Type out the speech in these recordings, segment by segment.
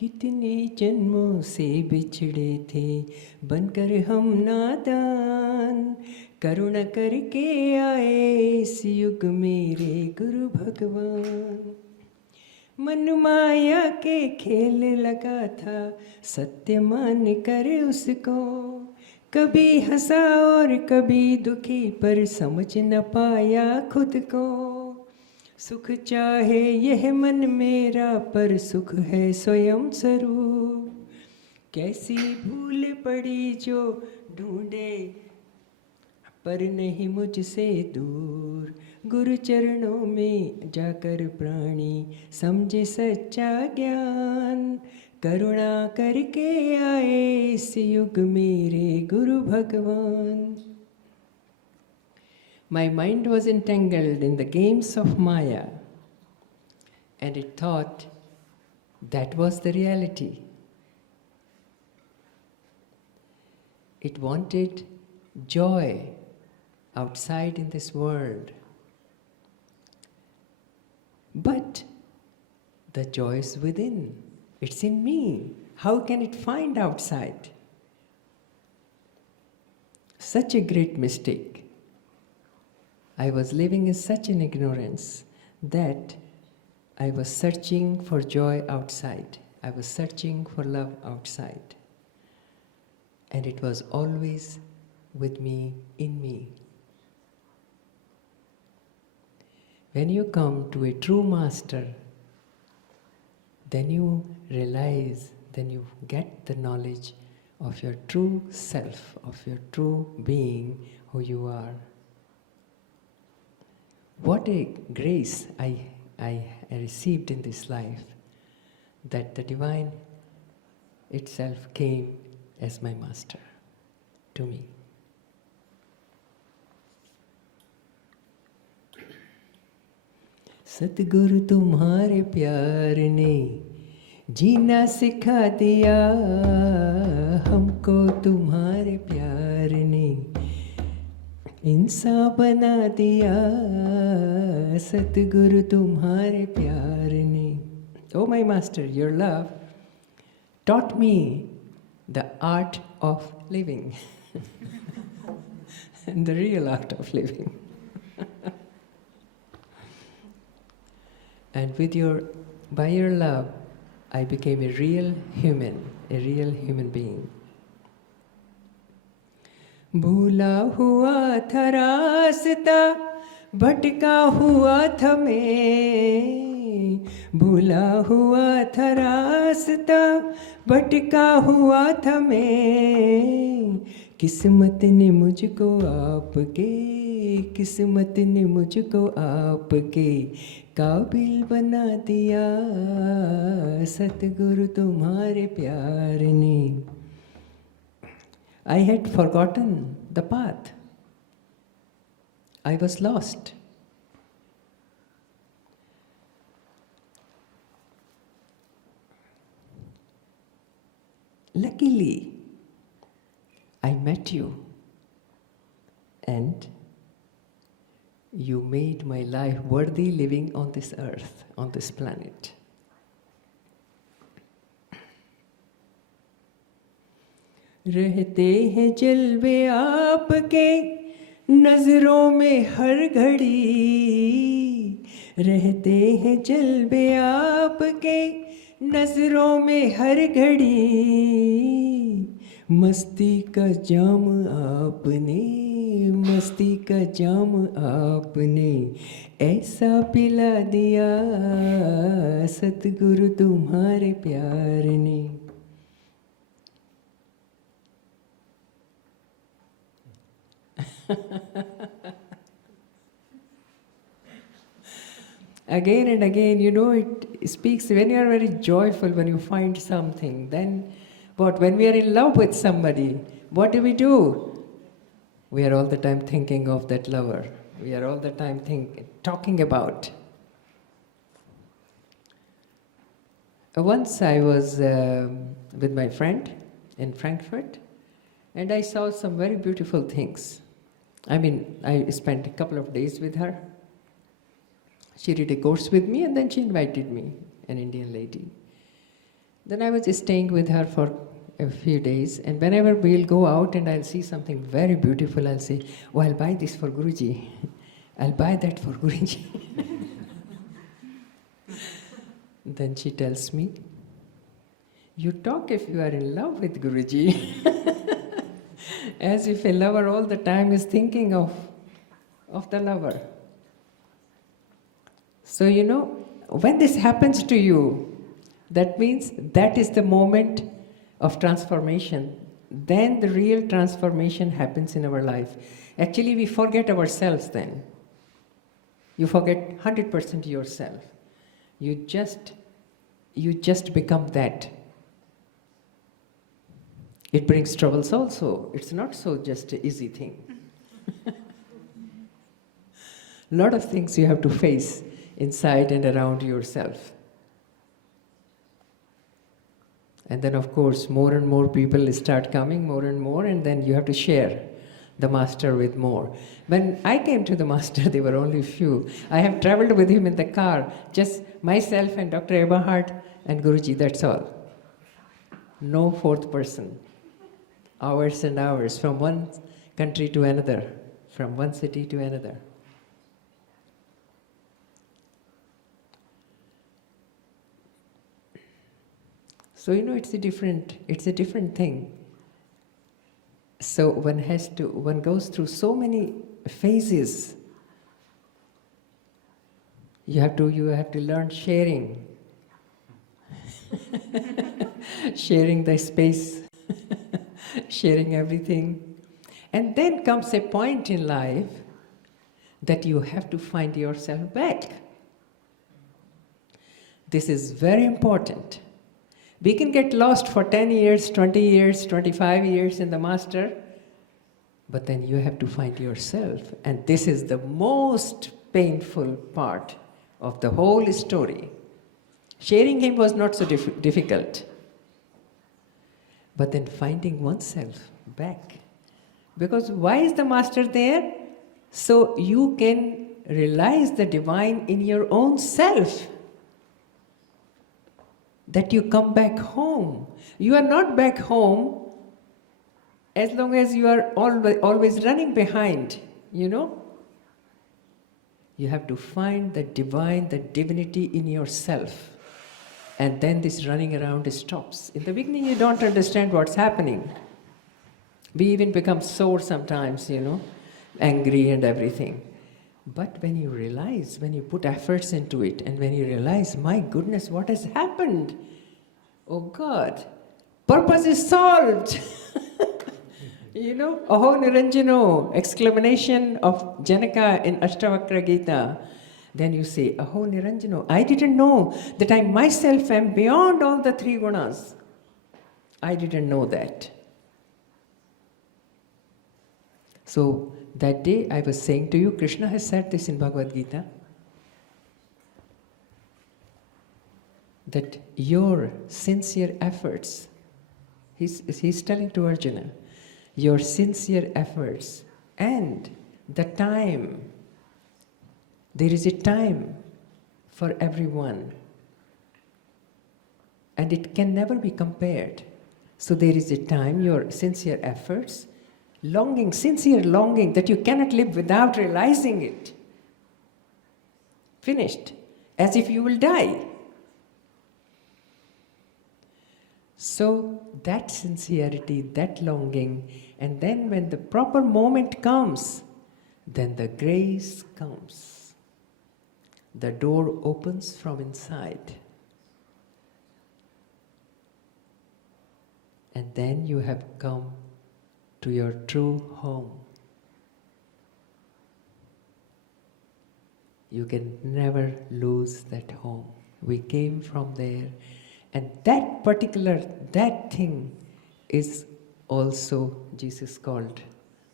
कितने जन्मों से बिछड़े थे बनकर हम नादान, करुणा करके आए इस युग मेरे गुरु भगवान। मन माया के खेल लगा था सत्य मान कर उसको, कभी हंसा और कभी दुखी पर समझ न पाया खुद को। सुख चाहे यह मन मेरा पर सुख है स्वयं स्वरूप, कैसी भूल पड़ी जो ढूंढे पर नहीं मुझसे दूर। गुरु चरणों में जाकर प्राणी समझे सच्चा ज्ञान, करुणा करके आए इस युग मेरे गुरु भगवान। My mind was entangled in the games of Maya, and it thought that was the reality. It wanted joy outside in this world. But the joy is within. It's in me. How can it find outside? Such a great mistake. I was living in such an ignorance that I was searching for joy outside. I was searching for love outside. And it was always with me, in me. When you come to a true master, then you realize, then you get the knowledge of your true self, of your true being, who you are. What a grace I received in this life, that the divine itself came as my master to me. सतगुरु तुम्हारे प्यार ने जीना सिखा दिया, हमको तुम्हारे प्यार ने इंसान बना दिया। सतगुरु तुम्हारे प्यार ने, Oh my master, your love taught me the art of living and the real art of living. And by your love, I became a real human being. भूला हुआ था रास्ता, भटका हुआ था मैं, भूला हुआ था रास्ता, भटका हुआ था मैं। किस्मत ने मुझको आपके, किस्मत ने मुझको आपके काबिल बना दिया। सतगुरु तुम्हारे प्यार ने। I had forgotten the path. I was lost. Luckily, I met you, and you made my life worthy living on this earth, on this planet. रहते हैं जलवे आपके नजरों में हर घड़ी, रहते हैं जलवे आपके नजरों में हर घड़ी। मस्ती का जाम आपने, मस्ती का जाम आपने ऐसा पिला दिया। सतगुरु तुम्हारे प्यार ने। Again and again, it speaks when you are very joyful, when you find something. Then what? When we are in love with somebody, what do? We are all the time thinking of that lover. We are all the time talking about. Once I was with my friend in Frankfurt, and I saw some very beautiful things. I spent a couple of days with her. She did a course with me, and then she invited me, an Indian lady. Then I was staying with her for a few days, and whenever we'll go out and I'll see something very beautiful, I'll say, oh, I'll buy this for Guruji. I'll buy that for Guruji. Then she tells me, you talk if you are in love with Guruji. As if a lover all the time is thinking of the lover. So when this happens to you, that means that is the moment of transformation. Then the real transformation happens in our life. Actually, we forget ourselves then. You forget 100% yourself. You just become that. It brings troubles also. It's not so just an easy thing. Lot of things you have to face inside and around yourself. And then of course more and more people start coming, more and more, and then you have to share the master with more. When I came to the master, there were only few. I have traveled with him in the car, just myself and Dr. Eberhard and Guruji, that's all. No fourth person. Hours and hours, from one country to another, from one city to another. So it's a different thing. So one goes through so many phases. You have to learn sharing. Sharing the space, sharing everything. And then comes a point in life that you have to find yourself back. This is very important. We can get lost for 10 years, 20 years, 25 years in the master, but then you have to find yourself. And this is the most painful part of the whole story. Sharing him was not so difficult. But then finding oneself back. Because why is the master there? So you can realize the divine in your own self. That you come back home. You are not back home as long as you are always running behind, You have to find the divine, the divinity in yourself. And then this running around stops. In the beginning, you don't understand what's happening. We even become sore sometimes, angry and everything. But when you realize, when you put efforts into it, and when you realize, my goodness, what has happened? Oh God, purpose is solved. Aho Niranjano, exclamation of Janaka in Ashtavakra Gita. Then you say, Aho Niranjano, I didn't know that I myself am beyond all the three gunas. I didn't know that. So that day I was saying to you, Krishna has said this in Bhagavad Gita, that your sincere efforts, he's telling to Arjuna, your sincere efforts and the time, there is a time for everyone and it can never be compared. So there is a time, your sincere efforts, longing, sincere longing that you cannot live without realizing it. Finished. As if you will die. So that sincerity, that longing, and then when the proper moment comes, then the grace comes. The door opens from inside. And then you have come to your true home. You can never lose that home. We came from there, and that thing is also Jesus called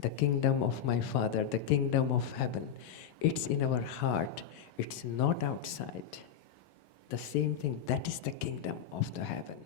the kingdom of my Father, the kingdom of heaven. It's in our heart. It's not outside. The same thing, that is the kingdom of the heaven.